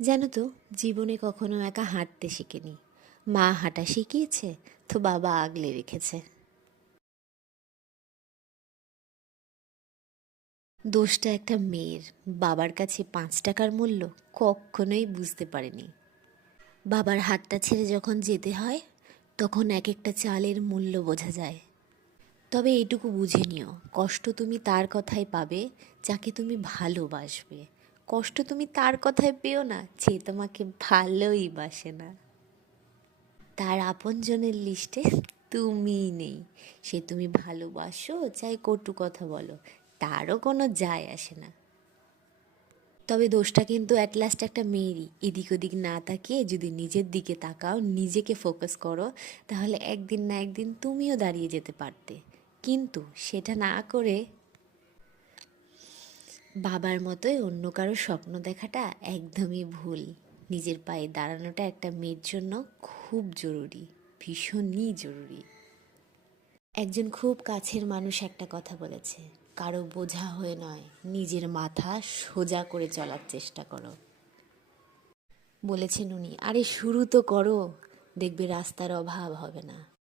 জানো তো, জীবনে কখনো একা হাঁটতে শিখিনি। মা হাঁটা শিখিয়েছে, তো বাবা আগলে রেখেছে। দোষটা একটা মেয়ের। বাবার কাছে 5 টাকার মূল্য কখনোই বুঝতে পারেনি। বাবার হাতটা ছেড়ে যখন যেতে হয়, তখন এক একটা চালের মূল্য বোঝা যায়। তবে এইটুকু বুঝে নিও, কষ্ট তুমি তার কথাই পাবে যাকে তুমি ভালোবাসবে। কষ্ট তুমি তার কথায় পেও না যে তোমাকে ভালোই বাসে না। তার আপনজনের লিস্টে তুমিই নেই। সে তুমি ভালোবাসো চাই কটু কথা বলো, তারও কোনো যায় আসে না। তবে দোষটা কিন্তু অ্যাট লাস্ট একটা মেয়েরই। এদিক ওদিক না তাকিয়ে যদি নিজের দিকে তাকাও, নিজেকে ফোকাস করো, তাহলে একদিন না একদিন তুমিও দাঁড়িয়ে যেতে পারতে। কিন্তু সেটা না করে বাবার মতোই অন্য কারো স্বপ্ন দেখাটা একদমই ভুল। নিজের পায়ে দাঁড়ানোটা একটা মেয়ের জন্য খুব জরুরি, ভীষণই জরুরি। একজন খুব কাছের মানুষ একটা কথা বলেছে, কারো বোঝা হয়ে নয়, নিজের মাথা সোজা করে চলার চেষ্টা করো। বলেছেন উনি, আরে শুরু তো করো, দেখবে রাস্তার অভাব হবে না।